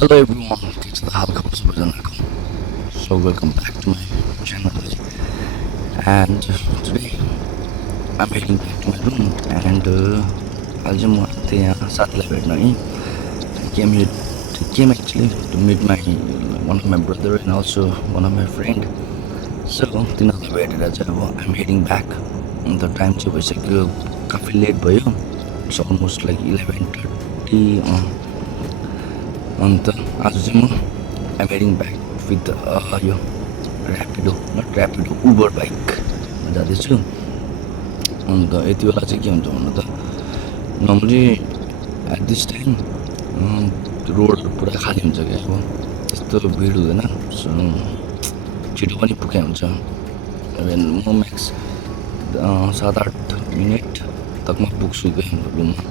Hello everyone, it's the Halka Subhajanakum. So welcome back to my channel. And today I'm heading back to my room and आज म त्यहाँ साथीलाई भेट्न है came actually to meet my one of my brother and also one of my friend. So तिनीहरूलाई भेटेर चाहिँ अब I'm heading back. अन्त टाइम चाहिँ भइसक्यो काफी लेट भयो. It's almost like 11:30. अन्त आज चाहिँ म I'm heading back with यो ऱ्यापिडो नट ऱ्यापिडो उबर बाइकमा जाँदैछु. अन्त यति बेला चाहिँ के हुन्छ भन्नु त normally at this time road पुरा खाली हुन्छ क्या अब त्यस्तो भिड हुँदैन. सो छिटो पनि पुग्या हुन्छ. म म्याक्स 7-8 मिनट तकमा पुग्छु क्या हाम्रो रुममा.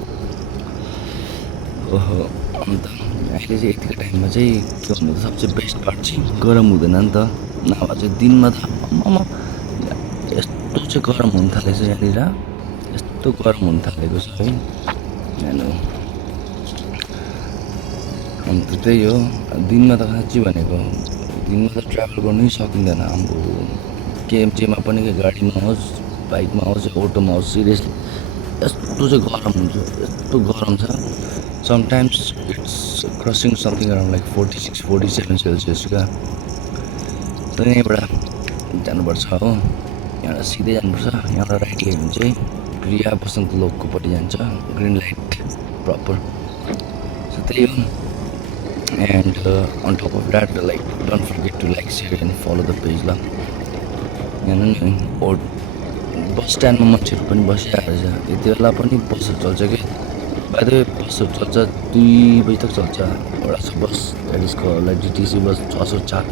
ओहो अन्त अहिले चाहिँ यतिको टाइममा चाहिँ के भन्नु त सबसे बेस्ट पार्ट चाहिँ गरम हुँदैन नि त. नभए चाहिँ दिनमा त आम्मामा यस्तो चाहिँ गरम हुन थालेछ यहाँनिर. यस्तो गरम हुन थालेको छ है यहाँ. अन्त त्यही हो दिनमा त साँच्ची भनेको दिनमा त ट्राभल गर्नै सकिँदैन. अब केएमजेमा पनि के गाडीमा होस् बाइकमा होस् अटोमा होस् सिरियसली यस्तो चाहिँ गरम हुन्छ. यस्तो गरम छ. Sometimes it's crossing something around like 46-47 Celsius क्या. त यहीँबाट जानुपर्छ हो. यहाँबाट सिधै जानुपर्छ. यहाँबाट राइट लियो भने चाहिँ प्रिया बसन्त लोककोपट्टि जान्छ. Green light proper. सो त्यही हो. And on top of that like don't forget to like share and follow the page ल. यहाँ नि बस स्ट्यान्डमा मान्छेहरू पनि बसिरहेको छ. यति बेला पनि बसहरू चल्छ कि बाइ द वे बसहरू चल्छ 2 बजी तक चल्छ. एउटा छ बस द्याट इज लाइक डिटिसी बस 604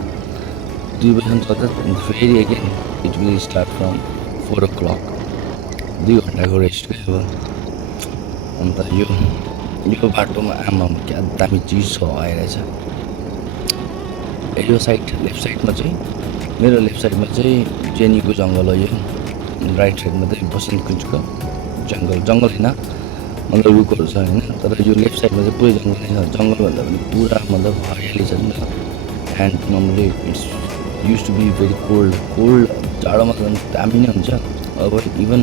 2 बजीसम्म चल्छ. फेरि again it will start from 4 o'clock. 2 घन्टाको रेस्ट क्या अब. अन्त यो बाटोमा आमा क्या दामी चिज छ आइरहेछ. यो साइड लेफ्ट साइडमा चाहिँ मेरो लेफ्ट साइडमा चाहिँ जेनीको जङ्गल हो. यो राइट साइडमा चाहिँ बसन्त कुञ्जको जङ्गल होइन मतलब रुखहरू छ होइन. तर यो लेफ्ट साइडमा चाहिँ पुरै जङ्गलै छ. जङ्गल भन्दा पनि पुरा मतलब हरियाली छ नि त. And normally it's use to be very cold जाडोमा त दामी नै हुन्छ. अब इभन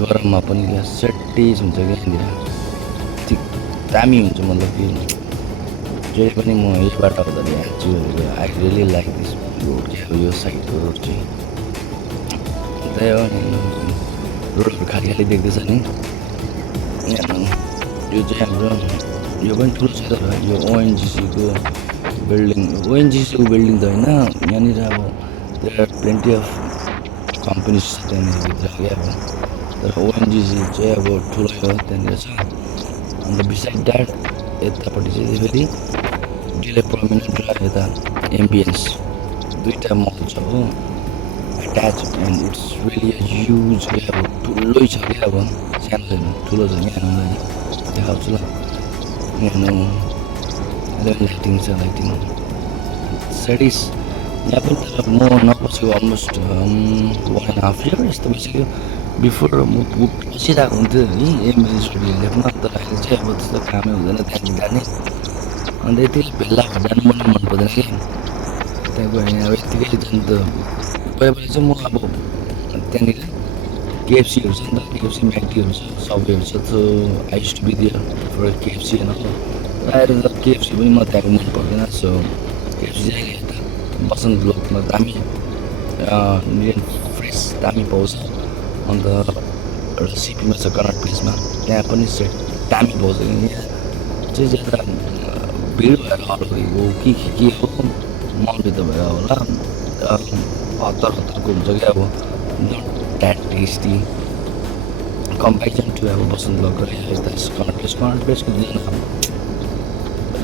गरममा पनि क्या सेटेज हुन्छ क्या यहाँनिर. ठिक दामी हुन्छ मतलब कि जहिले पनि म यही बाटो हुँदा यहाँ चाहिँ I really like this road क्या. यो साइडको रोड चाहिँ त्यही हो नि. रोडहरू खाली देख्दैछ नि. यो चाहिँ हाम्रो यो पनि ठुलो छ तर यो ओएनजिसीको बिल्डिङ त होइन. यहाँनिर अब there are plenty of companies छ त्यहाँनिर भित्र क्या अब. तर ओएनजिसी चाहिँ अब ठुलो हो त्यहाँनिर छ. अन्त बिसाइड द्याट यतापट्टि चाहिँ फेरि डिले प्रोमिनेन्ट र यता एम्बियन्स दुईवटा मल छ हो attach. And it's really huge क्या. अब ठुलै छ क्या. अब सानो छैन ठुलो छ नि. देखाउँछु ल. यहाँ लाइटिङ छ. लाइटिङ सेटिस यहाँ पनि तर म नबसेको अलमोस्ट 1.5 year यस्तो भइसक्यो. बिफोर म बसिरहेको हुन्थ्यो है एमएल स्टुडियो लेख्न. तर अहिले चाहिँ अब त्यस्तो कामै हुँदैन त्यहाँदेखि जाने. अन्त यति भेला जानु मन पर्दैन कि त्यहाँ गयो भने अब यत्तिकै जानु त. पहिला चाहिँ म अब त्यहाँनिर केएफसीहरू छ नि त. केएफसी म्याक्डीहरू छ सबवेहरू छ. So I used to be there for KFC होइन. आएर त केएफसी पनि म त्यहाँको मन पर्दैन. सो केएफसी चाहिँ यता बसन्त लोकमा दामी निट फ्रेस दामी पाउँछ. अन्त एउटा सिपीमा छ कनट प्लेसमा त्यहाँ पनि सेट दामी पाउँछ. यहाँ चाहिँ ज्यादा भिड भएर हो कि हो मलभित्र भएर होला. हतारको हुन्छ क्या अब not that tasty comparison to अब बसन्त लोक र यता कनट प्लेसको दुईजना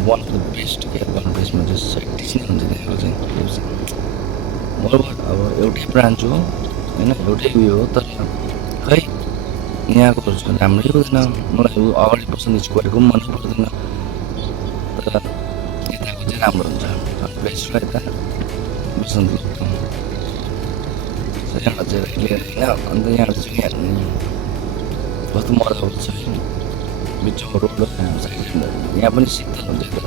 वान अफ द बेस्ट क्या. कनट प्लेसमा चाहिँ सेटिस नै हुन्छ त्यहाँको चाहिँ. बराबर अब एउटै ब्रान्च हो होइन एउटै उयो हो. तर खै यहाँकोहरू चाहिँ राम्रै हुँदैन. मलाई अगाडि बसन्त स्क्वायरको पनि मनै पर्दैन. तर यताको चाहिँ राम्रो हुन्छ कनट प्लेस र यता बसन्त लोकको. यहाँबाट चाहिँ लिएर होइन. अन्त यहाँबाट चाहिँ कस्तो मजा आउँछ है. बिचको रोड हो साइड. यहाँ पनि शीतल हुन्छ तर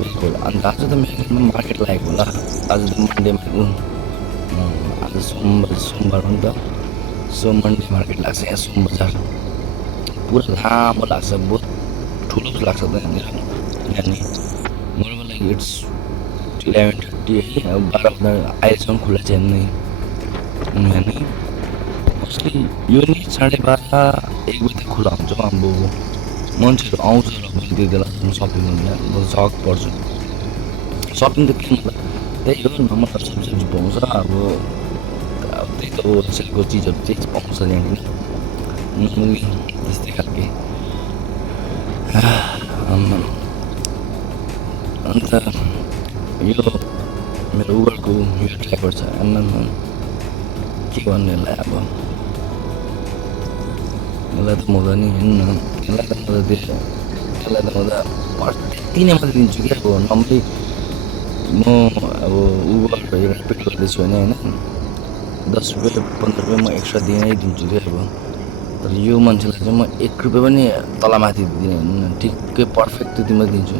बिल्कुल। अन्त आज त मेघालयमा मार्केट लागेको होला। आज त मन्डेमा आज सोमबार हो नि त। सो मन्डे मार्केट लाग्छ यहाँ सोम बजार। पुरा लामो लाग्छ, बहुत ठुलो पो लाग्छ त यहाँनिर। नर्मल इट्स 11:30 है, अब 12 बज्दा अहिलेसम्म खुल्ला छैन नि यहाँ नि। मोस्टली यो नि 12:30 1 बजे खुल्ला हुन्छ अब मान्छेहरू आउँछ र पनि त्यति बेला सपिङ गर्नु। म त छक पर्छु। सपिङ त के मतलब त्यही हो, मतलब सब्जी पाउँछ। अब त्यही त हो, होलसेलको चिजहरू त्यही पाउँछ यहाँनिर नर्मली त्यस्तै खालके। अन्त यो मेरो उबरको यो ड्राइभर छ, आम्मामा के भन्नु यसलाई। अब यसलाई त म त नि हेर्नु न, यसलाई त म त त्यति नै मात्रै दिन्छु क्या। अब नर्मली म अब उबर ऱ्यापिड गर्दैछु भने होइन 10 रुपियाँ 15 रुपियाँ म एक्स्ट्रा दिइ नै दिन्छु क्या। अब तर यो मान्छेलाई चाहिँ म 1 रुपियाँ पनि तलमाथि दिँदिनँ। हेर्नु न, ठिक्कै पर्फेक्ट त्यति मात्रै दिन्छु।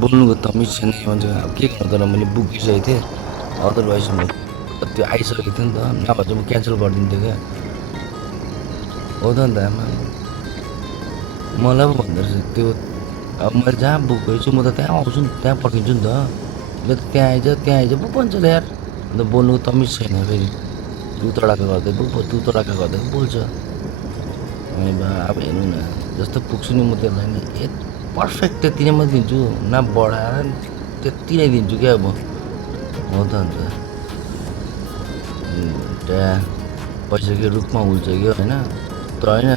बोल्नुको तमिज छैन यो मान्छे। अब के गर्नु, तर मैले बुक गरिसकेको थिएँ, अदरवाइज म त्यो आइसकेको थियो नि त, नभए चाहिँ म क्यान्सल गरिदिन्थेँ क्या। हो त अन्त आमा मलाई पो भन्दो रहेछ त्यो। अब मैले जहाँ बुक गरेछु म त त्यहाँ आउँछु नि, त्यहाँ पर्खिन्छु नि त। ल त त्यहाँ आइज पो भन्छ ल यार। अन्त बोल्नुको तमिज छैन फेरि, तु तडाका गर्दै बोल्छ। अब हेर्नु न, जस्तो पुग्छु नि म त्यसलाई नि पर्फेक्ट त्यति नै मात्रै दिन्छु, न बढाएर त्यति नै दिन्छु क्या। अब हो त अन्त त्यहाँ पैसा के रुखमा उल्छ कि होइन। तर होइन,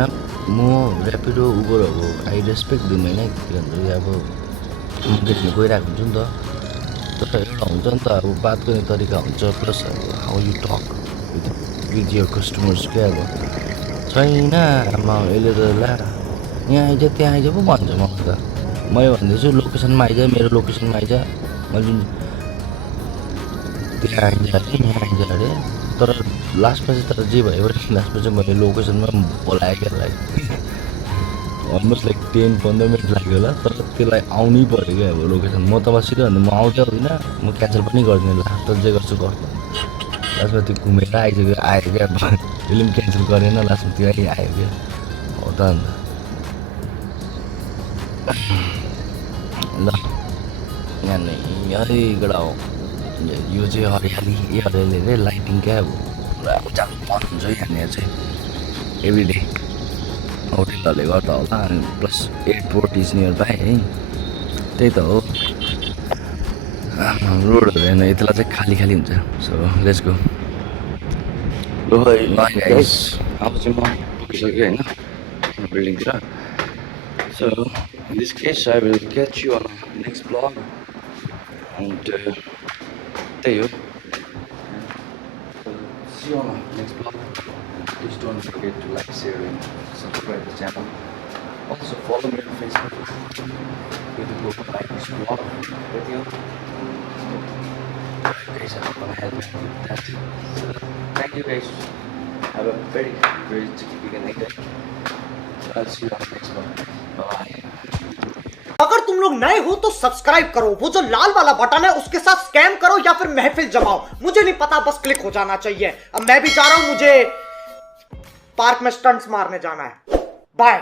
म ऱ्यापिडो उबरहरू आई रेस्पेक्ट दिउँ होइन। के भन्छ अब म देख्ने गइरहेको हुन्छु नि त। तर एउटा हुन्छ नि त, अब बात गर्ने तरिका हुन्छ, plus how you talk with your customers क्या। अब छैन आमा यसले त ला यहाँ आइज त्यहाँ आइज पो भन्छ मलाई त। मैले भन्दैछु लोकेसनमा आइज, मेरो लोकेसनमा आइज, मैले जुन त्यहाँ आइज अरे यहाँ आइज अरे। तर लास्टमा चाहिँ तर जे भयो लास्टमा चाहिँ मैले लोकेसनमा बोलाएँ क्या लाइक अलमोस्ट लाइक 10-15 मिनट लाग्यो होला। तर त्यसलाई आउनै पऱ्यो क्या। अब लोकेसन म त सिधै भन्दा म आउँदै आउँदिनँ, म क्यान्सल पनि गर्दिनँ। लास्ट जे गर्छु गर्छु। लास्टमा त्यो घुमेर आयो क्या। त्यसले पनि क्यान्सल गरेन, लास्टमा त्यो आयो क्या। हो त अन्त ल यहाँ नै हरिबाट हो यो चाहिँ हरियाली अरे लाइटिङ क्या। अब पुरा उज्यालो बन्द हुन्छ यहाँनिर चाहिँ एभ्रिडे। होटेलहरूले गर्दा होला, अनि plus airport is near by है, त्यही त हो। रोडहरू हेर्न यतिलाई चाहिँ खाली हुन्छ। So let's go. ल गाइस, अब चाहिँ म पुगिसकेँ होइन बिल्डिङतिर। So in this case I will catch you on next vlog, and त्यही हो। See you on the next vlog. Please don't forget to like, share and subscribe the channel. Also follow me on Facebook with the group like this vlog video. Guys, I'm gonna help you with that. So thank you guys. Have a very chicken night. So I'll see you on the next one. Bye. अगर तुम लोग नए हो तो subscribe करो, वो जो लाल वाला button है उसके साथ स्कैम करो या फिर महफिल जमाओ, मुझे नहीं पता, बस क्लिक हो जाना चाहिए। अब मैं भी जा रहा हूं, मुझे पार्क में स्टंट्स मारने जाना है। बाय।